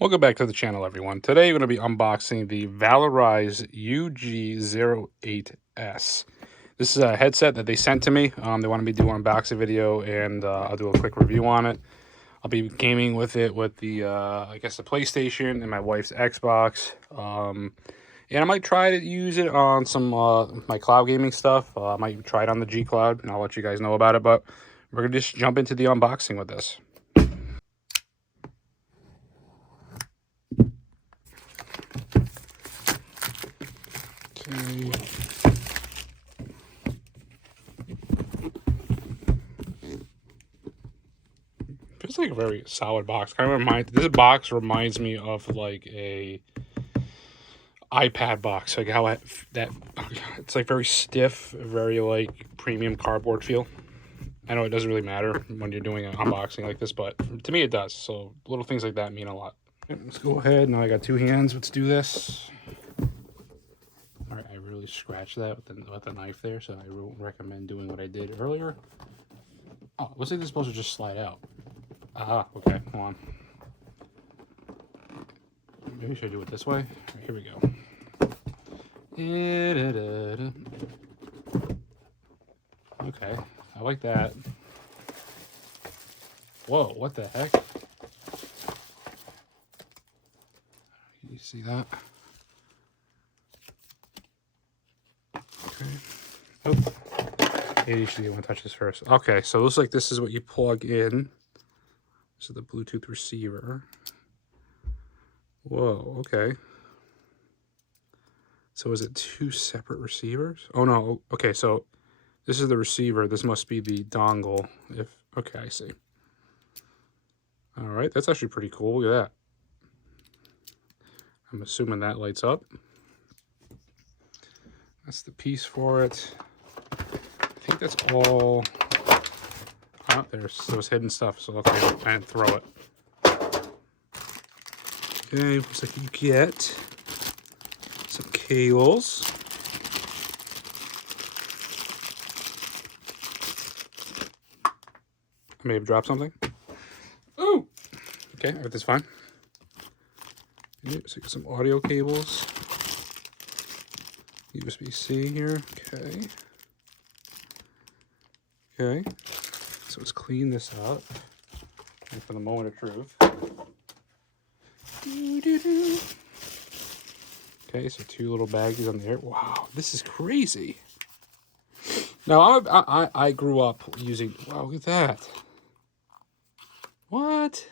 Welcome back to the channel, everyone. Today we're going to be unboxing the Valorise UG-08S. This is a headset that they sent to me. They wanted me to do an unboxing video, and I'll do a quick review on it. I'll be gaming with it with the, I guess, the PlayStation and my wife's Xbox. And I might try to use it on some my cloud gaming stuff. I might try it on the G Cloud, and I'll let you guys know about it. But we're going to just jump into the unboxing with this. Okay. Feels like a very solid box. This box reminds me of like a iPad box, like how it's like very stiff, very like premium cardboard feel. I know it doesn't really matter when you're doing an unboxing like this, but to me it does. So little things like that mean a lot. Let's go ahead. Now I got two hands. Let's do this. All right, I really scratched that with the knife there, so I won't recommend doing what I did earlier. Oh, looks like this is supposed to just slide out. Ah, okay, hold on. Maybe I should do it this way. Right, here we go. Okay, I like that. Whoa, what the heck? Can you see that? Okay. Oh, maybe you should want to touch this first. Okay, so it looks like this is what you plug in. This is the Bluetooth receiver. Whoa, okay. So is it two separate receivers? Oh no, okay, so this is the receiver. This must be the dongle. Okay, I see. All right, that's actually pretty cool. Look at that. I'm assuming that lights up. That's the piece for it. I think that's all. Oh, there's those hidden stuff. So okay, I didn't throw it. Okay, looks like you get some cables. I may have dropped something. Oh, okay, everything's fine. Okay, so get some audio cables. USB-C here. Okay. Okay. So let's clean this up. And for the moment of truth. Okay, so two little baggies on there. Wow, this is crazy. Now, I grew up using... Wow, look at that. What?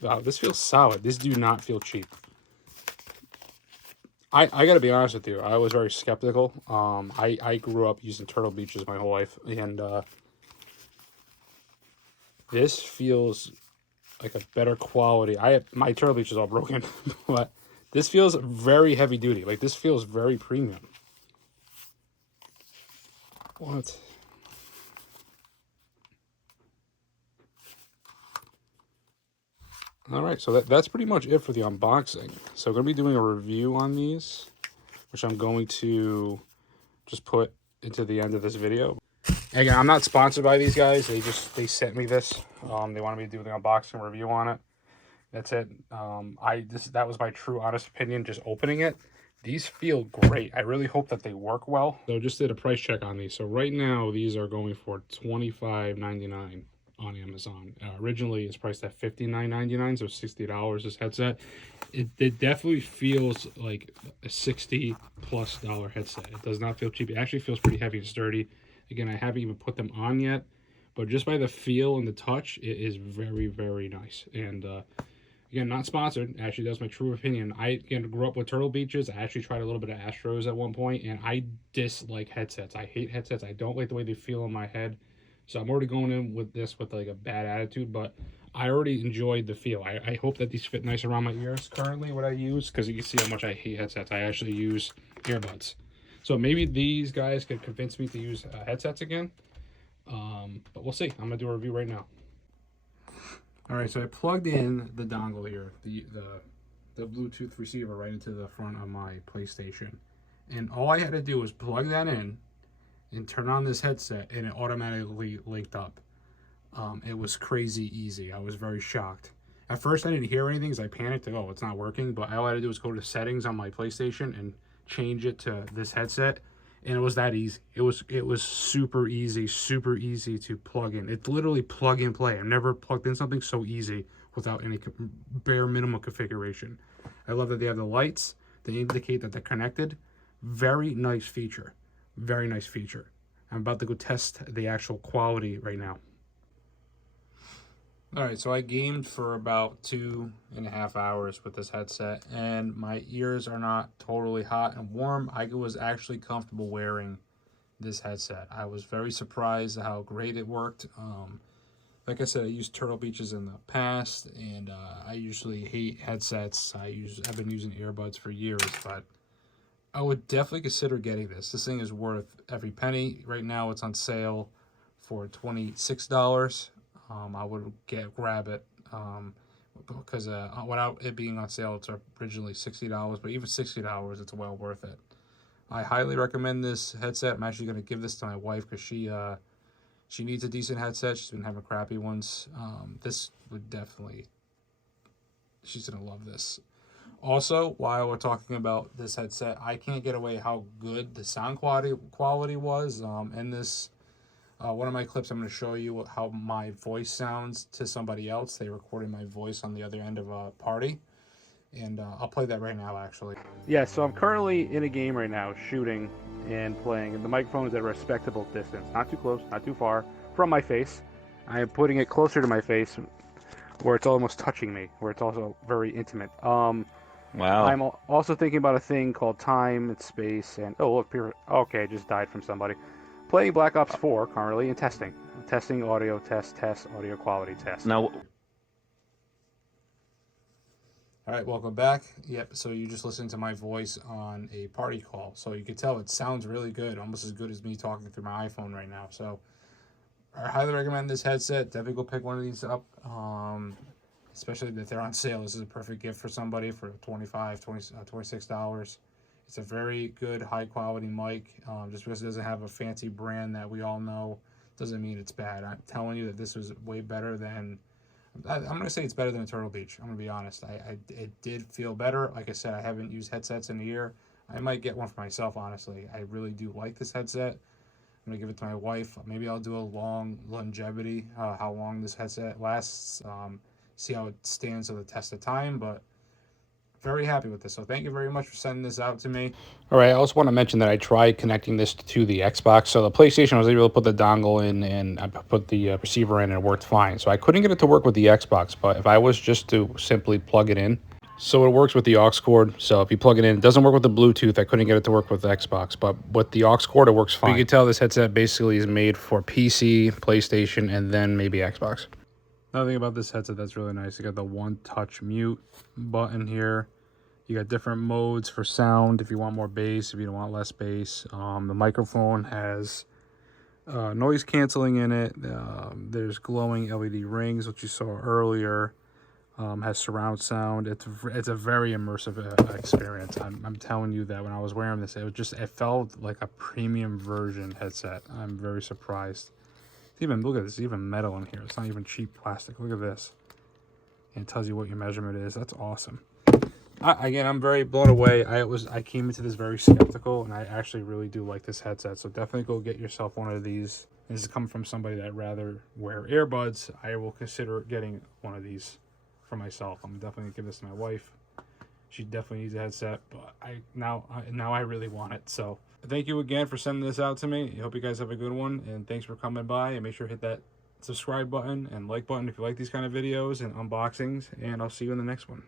Wow, this feels solid. This do not feel cheap. I gotta be honest with you. I was very skeptical. I grew up using Turtle Beaches my whole life, and this feels like a better quality. My Turtle Beach is all broken, but this feels very heavy duty. Like this feels very premium. What? All right, so that's pretty much it for the unboxing. So I'm going to be doing a review on these, which I'm going to just put into the end of this video. Again, I'm not sponsored by these guys. They sent me this. They wanted me to do the unboxing review on it. That's it. That was my true honest opinion just opening it. These feel great. I really hope that they work well. So just did a price check on these. So right now these are going for $25.99 on Amazon. Originally it's priced at $59.99, so $60 this headset. It definitely feels like a $60+ headset. It does not feel cheap. It actually feels pretty heavy and sturdy. Again, I haven't even put them on yet, but just by the feel and the touch, it is very, very nice. And again, not sponsored. Actually, that's my true opinion. I grew up with Turtle Beaches. I actually tried a little bit of Astros at one point, and I dislike headsets. I hate headsets. I don't like the way they feel in my head. So I'm already going in with this with like a bad attitude, but I already enjoyed the feel. I hope that these fit nice around my ears. Currently, what I use, because you can see how much I hate headsets, I actually use earbuds. So maybe these guys could convince me to use headsets again. But we'll see. I'm going to do a review right now. All right, so I plugged in the dongle here, the Bluetooth receiver right into the front of my PlayStation. And all I had to do was plug that in and turn on this headset, and it automatically linked up. it was crazy easy. I was very shocked. At first, I didn't hear anything because I panicked. Like, oh, it's not working. But all I had to do was go to settings on my PlayStation and change it to this headset, and it was that easy. It was super easy to plug in. It's literally plug and play. I've never plugged in something so easy without any bare minimum configuration. I love that they have the lights. They indicate that they're connected. Very nice feature. Very nice feature. I'm about to go test the actual quality right now. Alright, so I gamed for about 2.5 hours with this headset, and my ears are not totally hot and warm. I was actually comfortable wearing this headset. I was very surprised at how great it worked. Like I said, I used Turtle Beaches in the past, and I usually hate headsets. I've been using earbuds for years, but I would definitely consider getting this. This thing is worth every penny. Right now, it's on sale for $26. I would grab it because without it being on sale, it's originally $60. But even $60, it's well worth it. I highly recommend this headset. I'm actually going to give this to my wife because she needs a decent headset. She's been having crappy ones. This would definitely, she's going to love this. Also, while we're talking about this headset, I can't get away how good the sound quality was in this. One of my clips, I'm going to show you how my voice sounds to somebody else. They recorded my voice on the other end of a party. And I'll play that right now, actually. Yeah, so I'm currently in a game right now, shooting and playing. And the microphone is at a respectable distance. Not too close, not too far from my face. I am putting it closer to my face where it's almost touching me, where it's also very intimate. Wow. I'm also thinking about a thing called time and space. And, oh, look, okay, I just died from somebody. Playing Black Ops 4 currently and testing audio test audio quality test. Now, all right, welcome back. Yep, so you just listened to my voice on a party call, so you can tell it sounds really good, almost as good as me talking through my iPhone right now. So I highly recommend this headset. Definitely go pick one of these up, especially if they're on sale. This is a perfect gift for somebody for $26. It's a very good, high-quality mic. Just because it doesn't have a fancy brand that we all know doesn't mean it's bad. I'm telling you that this was way better than... I'm going to say it's better than a Turtle Beach. I'm going to be honest. It did feel better. Like I said, I haven't used headsets in a year. I might get one for myself, honestly. I really do like this headset. I'm going to give it to my wife. Maybe I'll do a long longevity, how long this headset lasts, see how it stands to the test of time, but... very happy with this. So thank you very much for sending this out to me. All right, I also want to mention that I tried connecting this to the Xbox. So the PlayStation, I was able to put the dongle in and I put the receiver in and it worked fine. So I couldn't get it to work with the Xbox, but if I was just to simply plug it in, so it works with the aux cord. So if you plug it in, it doesn't work with the Bluetooth. I couldn't get it to work with the Xbox, but with the aux cord, it works fine. You can tell this headset basically is made for PC, PlayStation, and then maybe Xbox. Another thing about this headset that's really nice, you got the one-touch mute button here. You got different modes for sound if you want more bass, if you don't want less bass. The microphone has noise canceling in it. There's glowing LED rings, which you saw earlier. Has surround sound. It's a very immersive experience. I'm telling you that when I was wearing this, it felt like a premium version headset. I'm very surprised. Look at this, even metal in here. It's not even cheap plastic. Look at this. And it tells you what your measurement is. That's awesome. Again, I'm very blown away. I came into this very skeptical, and I actually really do like this headset. So definitely go get yourself one of these. This is coming from somebody that rather wear earbuds. I will consider getting one of these for myself. I'm definitely gonna give this to my wife. She definitely needs a headset, but now I really want it. So thank you again for sending this out to me. I hope you guys have a good one, and thanks for coming by. And make sure to hit that subscribe button and like button if you like these kind of videos and unboxings. And I'll see you in the next one.